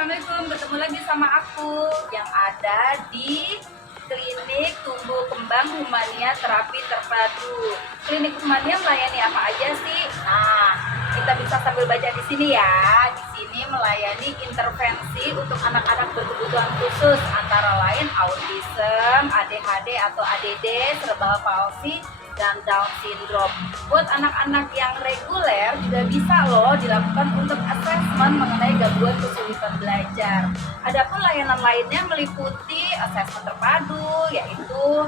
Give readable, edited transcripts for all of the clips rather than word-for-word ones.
Assalamualaikum, ketemu lagi sama aku yang ada di Klinik Tumbuh Kembang Humania Terapi Terpadu. Klinik Humania melayani apa aja sih? Nah, kita bisa sambil baca di sini ya. Di sini melayani intervensi untuk anak-anak berkebutuhan khusus, antara lain autism, ADHD atau ADD, cerebral palsy, dan Down syndrome. Buat anak-anak yang reguler juga bisa loh dilakukan untuk asesmen mengenai gangguan kesulitan belajar. Adapun layanan lainnya meliputi asesmen terpadu, yaitu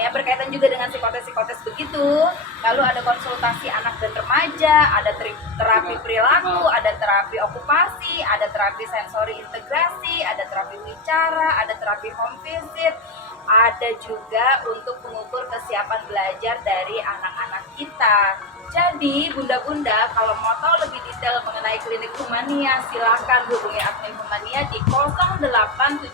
yang berkaitan juga dengan psikotes begitu. Lalu ada konsultasi anak dan remaja, ada terapi perilaku, ada terapi okupasi, ada terapi sensori integrasi, ada terapi bicara, ada terapi home visit. Ada juga untuk mengukur kesiapan belajar dari anak-anak kita. Jadi bunda-bunda kalau mau tahu lebih detail mengenai klinik Humania, silakan hubungi admin Humania di 0877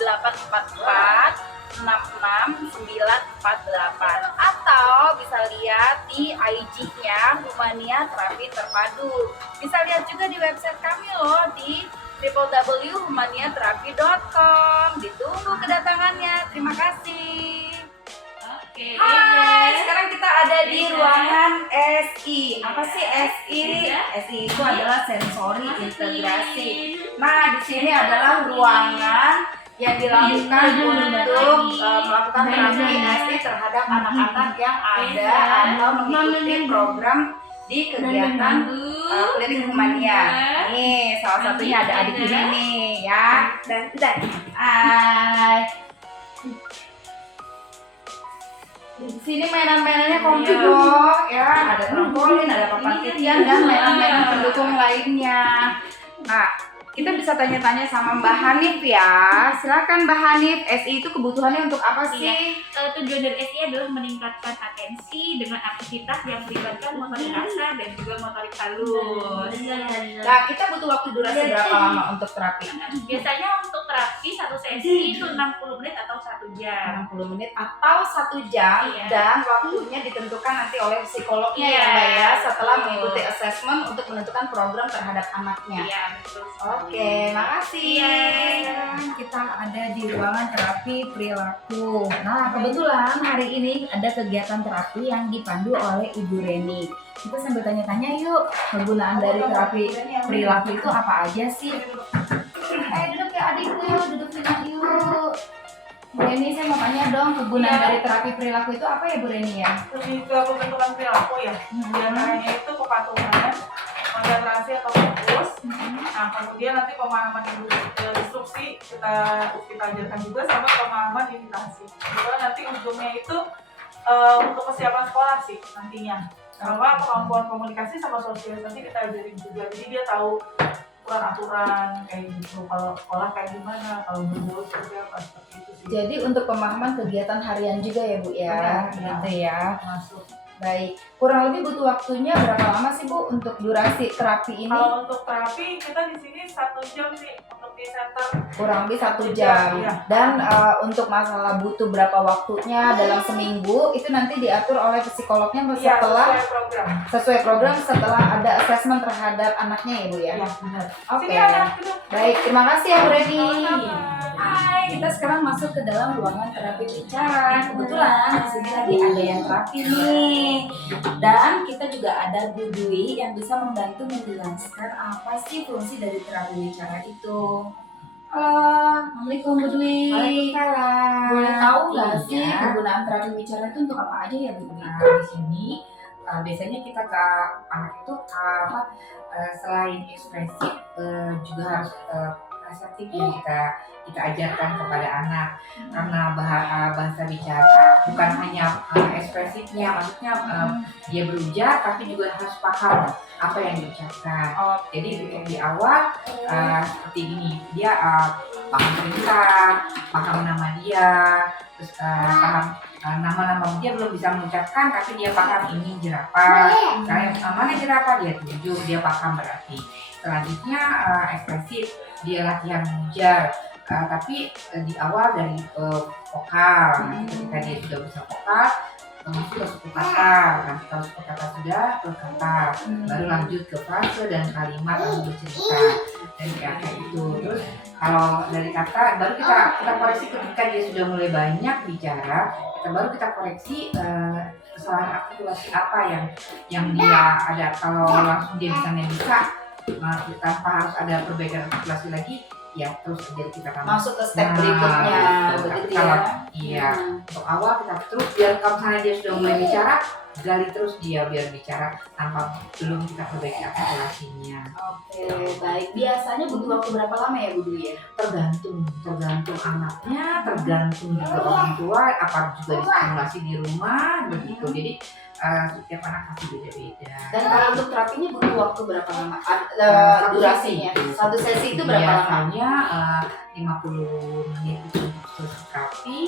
844 66948 atau bisa lihat di IG-nya Humania Terapi Terpadu. Bisa lihat juga di website kami loh di www.humaniaterapi.com. Ditunggu kedatangannya. Terima kasih. Oke. Hai, sekarang kita ada di ruangan SI. Apa sih SI? SI itu adalah sensori integrasi. Nah, di sini adalah ruangan yang dilakukan untuk melakukan terapi SI terhadap anak-anak yang ada atau mengikuti program di kegiatan klinik Humania. Nih, salah satunya ada adik ini nih ya. Dan hai. Di sini mainan-mainannya komplit loh ya. Ada trampolin, ada papan titian dan mainan-mainan pendukung lainnya. Nah, kita bisa tanya-tanya sama Mbak Hanif ya. Silakan Mbak Hanif, SI itu kebutuhannya untuk apa sih? Tujuan dari SI adalah meningkatkan atensi dengan aktivitas yang melibatkan motorik kasar dan juga motorik halus. Nah, kita butuh waktu durasi berapa lama untuk terapi? Biasanya untuk terapi satu sesi itu 60 menit atau 1 jam. 60 menit atau 1 jam, Iya. dan waktunya ditentukan nanti oleh psikolognya Iya. ya Mbak ya, setelah mengikuti assessment untuk menentukan program terhadap anaknya. Iya, betul. Oke, makasih. Iya. Kita ada di ruangan terapi perilaku. Nah, kebetulan hari ini ada kegiatan terapi yang dipandu oleh Ibu Reni. Kita sambil tanya-tanya yuk, kegunaan dari terapi perilaku itu apa aja sih? Duduk ya adikku, duduk sini yuk. Bu Reni, saya mau tanya dong, kegunaan dari terapi perilaku itu apa ya Bu Reni ya? Lebih ke pembentukan perilaku ya. Diantaranya itu kepatuhan, konsentrasi atau fokus. Nah, kemudian nanti pemahaman instruksi kita ajarkan juga, sama pemahaman imitasi. Kemudian nanti ujungnya itu untuk kesiapan sekolah sih nantinya. Sama kemampuan komunikasi sama sosialisasi kita ajarin juga. Jadi dia tahu aturan kayak gitu. Kalau sekolah kayak gimana, kalau bergaul seperti apa, seperti itu sih. Jadi untuk pemahaman kegiatan harian juga ya Bu ya, Benar, gitu ya. Masuk. Baik, kurang lebih butuh waktunya berapa lama sih Bu untuk durasi terapi ini? Kalau untuk terapi kita di sini 1 jam sih untuk di center. Kurang lebih 1 jam. Iya. Dan untuk masalah butuh berapa waktunya dalam seminggu itu nanti diatur oleh psikolognya Iya, setelah sesuai program. setelah ada assessment terhadap anaknya ya Bu ya. Iya, benar. Oke. Sini anak duduk. Baik, terima kasih ya Bu Reni. Sama-sama. Hai, kita sekarang masuk ke dalam ruangan terapi bicara. Kebetulan di sini lagi ada yang terapi nih. Dan kita juga ada Bu Dwi yang bisa membantu menjelaskan apa sih fungsi dari terapi bicara itu. Halo, Assalamualaikum Bu Dwi. Waalaikumsalam. Boleh tahu nggak sih Iya. kegunaan terapi bicara itu untuk apa aja ya Bu Dwi? Nah, di sini biasanya kita ke anak itu selain ekspresif juga harus reseptif yang kita ajarkan kepada anak, karena bahasa bicara bukan hanya ekspresifnya, maksudnya dia berujar tapi juga harus paham apa yang diucapkan. Jadi untuk di awal seperti ini, dia paham perintah, paham nama dia, terus paham nama-nama dia belum bisa mengucapkan tapi dia paham ini jerapah. Mana jerapah, dia tunjuk, dia paham berarti. Selanjutnya ekspresif, dia latihan mengujar, tapi di awal dari vokal. Nanti ketika dia sudah bisa vokal, masuk ke suku kata. Nanti kalau suku kata sudah, ke kata, baru lanjut ke frase dan kalimat lalu bercerita. Dan kayak itu. Terus kalau dari kata baru kita koreksi ketika dia sudah mulai banyak bicara, baru kita koreksi kesalahan artikulasi apa yang dia ada. Kalau langsung dia bisa tanpa harus ada perbaikan artikulasi lagi, ya terus jadi kita tambah. Masuk ke step Nah, berikutnya, gitu. begitu Kalau ya. iya, untuk awal kita terus biar kalau misalnya dia sudah mulai bicara, gali terus dia biar bicara tanpa belum kita perbaiki artikulasinya. Oke, baik. Biasanya butuh waktu berapa lama ya Bu Dwi ya? Tergantung anaknya, tergantung juga orang tua, apa juga distimulasi di rumah begitu. Jadi setiap anak pasti beda-beda. Dan kalau untuk terapinya butuh waktu berapa lama? Satu Durasinya. sesi. Satu sesi itu berapa lama? Biasanya 50 menit itu untuk selesai terapi,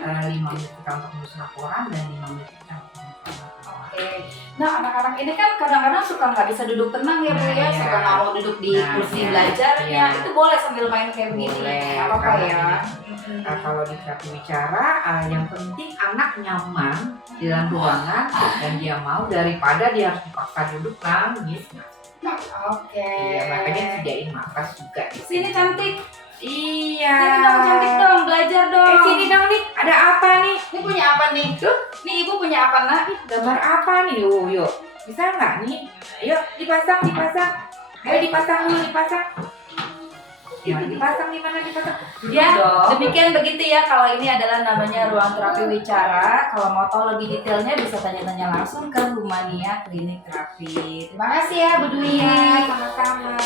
5 menit kita untuk menulis laporan, dan 5 menit kita untuk menulis. Oke. Nah, anak-anak ini kan kadang-kadang suka nggak bisa duduk tenang ya Bu Nah, ya, iya. suka nggak mau duduk di Nah, kursi iya. belajarnya. Iya. Itu boleh sambil main kayak begini. Boleh. Nggak apa-apa Kalau ya. Kalau di terapi bicara, yang penting anak nyaman di dalam ruangan dan dia mau, daripada dia harus dipaksa duduk nangis. Oke. Iya, makanya sediain matras juga. Sini cantik. Iya. Sini dong cantik dong, belajar dong. Sini dong nih, ada apa nih? Ini punya apa nih? Nih Ibu punya apa nak? Gambar apa nih? Yuk. Bisa nggak nih? Ayo dipasang. Ayo dipasang dulu, dipasang. Ya, dipasang di mana dipasang? Ya, Dong. demikian begitu ya. Kalau ini adalah namanya ruang terapi wicara. Kalau mau tahu lebih detailnya bisa tanya-tanya langsung ke Humania Klinik Terapi. Terima kasih ya Bu Dwi. Iya, sama-sama.